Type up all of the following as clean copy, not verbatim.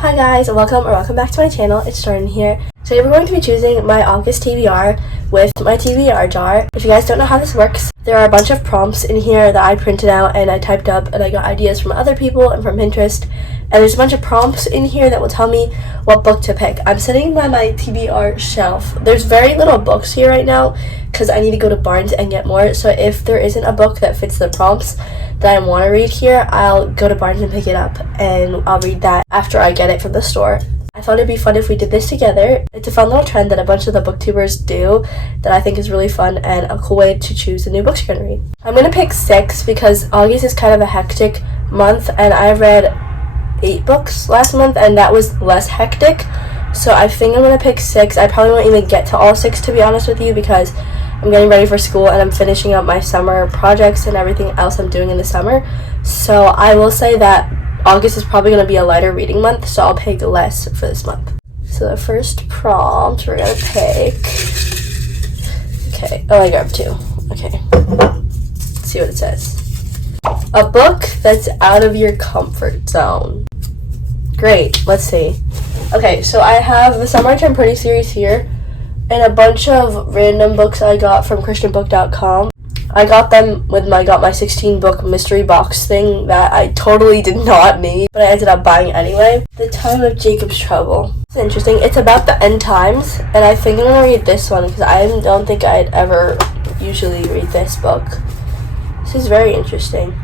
Hi guys, welcome back to my channel. It's Jordan here. Today we're going to be choosing my August TBR with my TBR jar. If you guys don't know how this works, there are a bunch of prompts in here that I printed out and I typed up, and I got ideas from other people and from Pinterest. And there's a bunch of prompts in here that will tell me what book to pick. I'm sitting by my TBR shelf. There's very little books here right now because I need to go to Barnes and get more. So if there isn't a book that fits the prompts that I want to read here, I'll go to Barnes and pick it up and I'll read that after I get it from the store. I thought it'd be fun if we did this together. It's a fun little trend that a bunch of the booktubers do that I think is really fun and a cool way to choose the new books you're going to read. I'm going to pick 6 because August is kind of a hectic month and I read 8 books last month and that was less hectic. So I think I'm going to pick 6. I probably won't even get to all 6 to be honest with you because I'm getting ready for school and I'm finishing up my summer projects and everything else I'm doing in the summer. So I will say that August is probably going to be a lighter reading month, so I'll pick less for this month. So the first prompt we're going to pick... Okay, oh I grabbed 2. Okay, let's see what it says. A book that's out of your comfort zone. Great, let's see. Okay, so I have the Summer I Turned Pretty series here and a bunch of random books I got from christianbook.com. I got them with my 16 book mystery box thing that I totally did not need, but I ended up buying anyway. The Time of Jacob's Trouble. It's interesting. It's about the end times, and I think I'm going to read this one because I don't think I'd ever usually read this book. This is very interesting.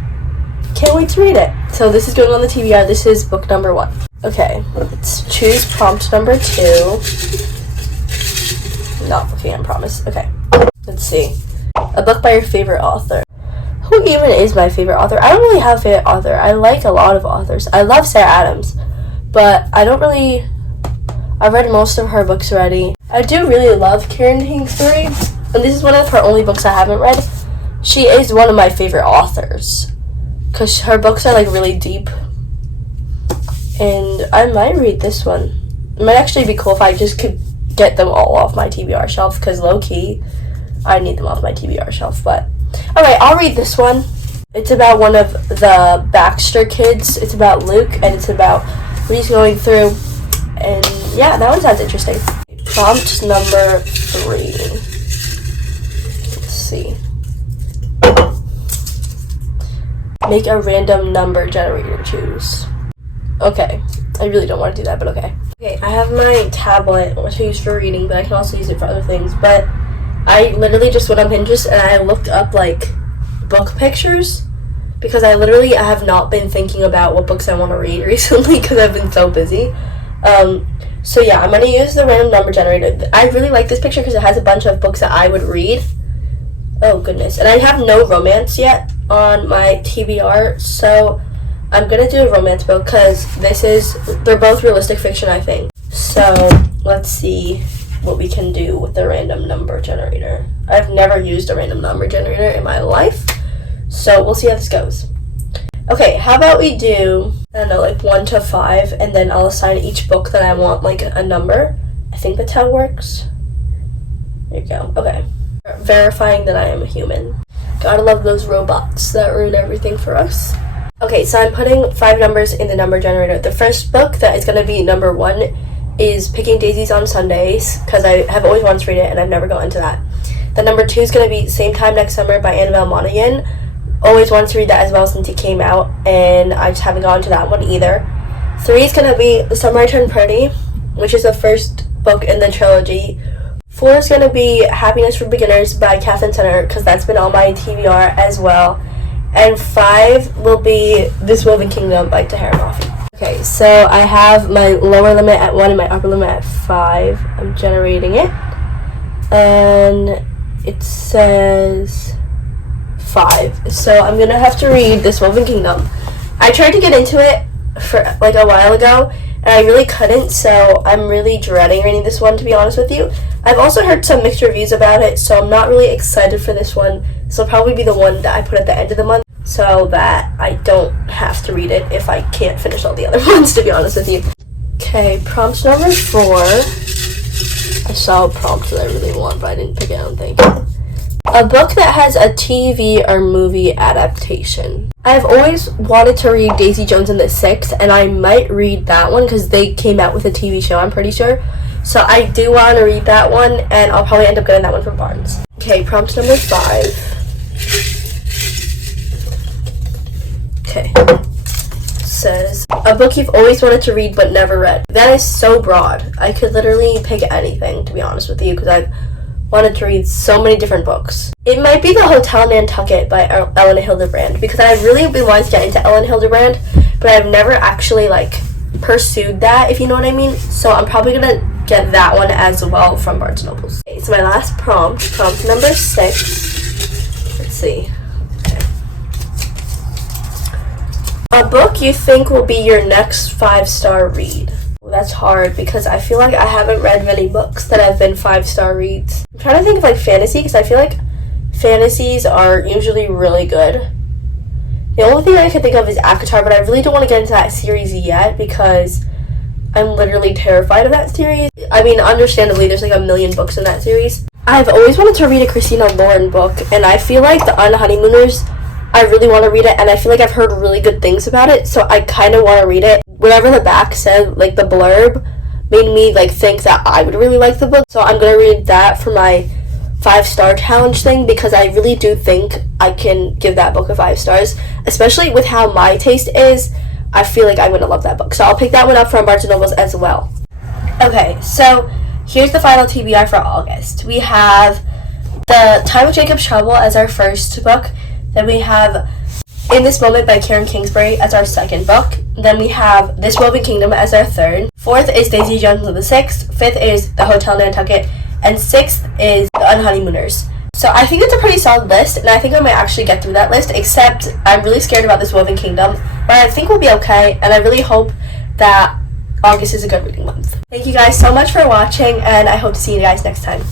Can't wait to read it. So this is going on the TBR. This is book number 1. Okay, let's choose prompt number 2. No, okay, I promise. Okay, let's see. A book by your favorite author. Who even is my favorite author? I don't really have a favorite author. I like a lot of authors. I love Sarah Adams, but I don't really... I've read most of her books already. I do really love Karen Kingsbury, and this is one of her only books I haven't read. She is one of my favorite authors, because her books are like really deep, and I might read this one. It might actually be cool if I just could get them all off my TBR shelf, because low-key, I need them off my TBR shelf, but... Alright, I'll read this one. It's about one of the Baxter kids. It's about Luke, and it's about what he's going through. And yeah, that one sounds interesting. Prompt number 3. Let's see. Make a random number generator choose. Okay. I really don't want to do that, but okay. Okay, I have my tablet, which I use for reading, but I can also use it for other things. But I literally just went on Pinterest and I looked up, like, book pictures. Because I have not been thinking about what books I want to read recently because I've been so busy. So yeah, I'm going to use the random number generator. I really like this picture because it has a bunch of books that I would read. Oh, goodness. And I have no romance yet on my TBR, so I'm going to do a romance book because they're both realistic fiction, I think. So, let's see what we can do with the random number generator. I've never used a random number generator in my life, so we'll see how this goes. Okay, how about we do, I don't know, like 1 to 5, and then I'll assign each book that I want, like, a number. I think that's how it works. There you go. Okay. Verifying that I am a human. Gotta love those robots that ruin everything for us. Okay, so I'm putting 5 numbers in the number generator. The first book that is going to be number 1 is Picking Daisies on Sundays, because I have always wanted to read it and I've never gotten into that. The number 2 is going to be Same Time Next Summer by Annabelle Monaghan. Always wanted to read that as well since it came out, and I just haven't gotten to that one either. 3 is going to be The Summer I Turned Pretty, which is the first book in the trilogy. 4 is going to be Happiness for Beginners by Catherine Center, because that's been on my TBR as well. And 5 will be This Woven Kingdom by Tahara Mafi. Okay, so I have my lower limit at 1 and my upper limit at 5. I'm generating it. And it says 5. So I'm going to have to read This Woven Kingdom. I tried to get into it for like a while ago, and I really couldn't, so I'm really dreading reading this one, to be honest with you. I've also heard some mixed reviews about it, so I'm not really excited for this one. This will probably be the one that I put at the end of the month, so that I don't have to read it if I can't finish all the other ones, to be honest with you. Okay, prompt number 4. I saw a prompt that I really want, but I didn't pick it, I don't think. A book that has a TV or movie adaptation. I've always wanted to read Daisy Jones and the Six, and I might read that one because they came out with a TV show, I'm pretty sure. So I do want to read that one, and I'll probably end up getting that one from Barnes. Okay, prompt number 5. Okay. Says, a book you've always wanted to read but never read. That is so broad. I could literally pick anything, to be honest with you, because I've wanted to read so many different books. It might be The Hotel Nantucket by Ellen Hildebrand, because I've really been wanting to get into Ellen Hildebrand, but I've never actually, pursued that, if you know what I mean. So I'm probably gonna get that one as well from Barnes & Noble. Okay, so my last prompt number 6. Let's see. A book you think will be your next 5-star read. Well, that's hard because I feel like I haven't read many books that have been 5-star reads. I'm trying to think of fantasy because I feel like fantasies are usually really good. The only thing I can think of is Avatar, but I really don't want to get into that series yet because I'm literally terrified of that series. I mean, understandably, there's a million books in that series. I've always wanted to read a Christina Lauren book, and I feel like The Unhoneymooners, I really want to read it, and I feel like I've heard really good things about it, so I kind of want to read it. Whatever the back said, the blurb, made me, think that I would really like the book, so I'm going to read that for my 5-star challenge thing, because I really do think I can give that book a 5 stars, especially with how my taste is. I feel like I'm going to love that book, so I'll pick that one up from Barnes & Noble as well. Okay, so here's the final TBR for August. We have The Time of Jacob's Trouble as our first book. Then we have In This Moment by Karen Kingsbury as our second book. Then we have This Woven Kingdom as our third. Fourth is Daisy Jones and the Six. Fifth is The Hotel Nantucket. And sixth is The Unhoneymooners. So I think it's a pretty solid list, and I think I might actually get through that list, except I'm really scared about This Woven Kingdom, but I think we'll be okay, and I really hope that August is a good reading month. Thank you guys so much for watching, and I hope to see you guys next time.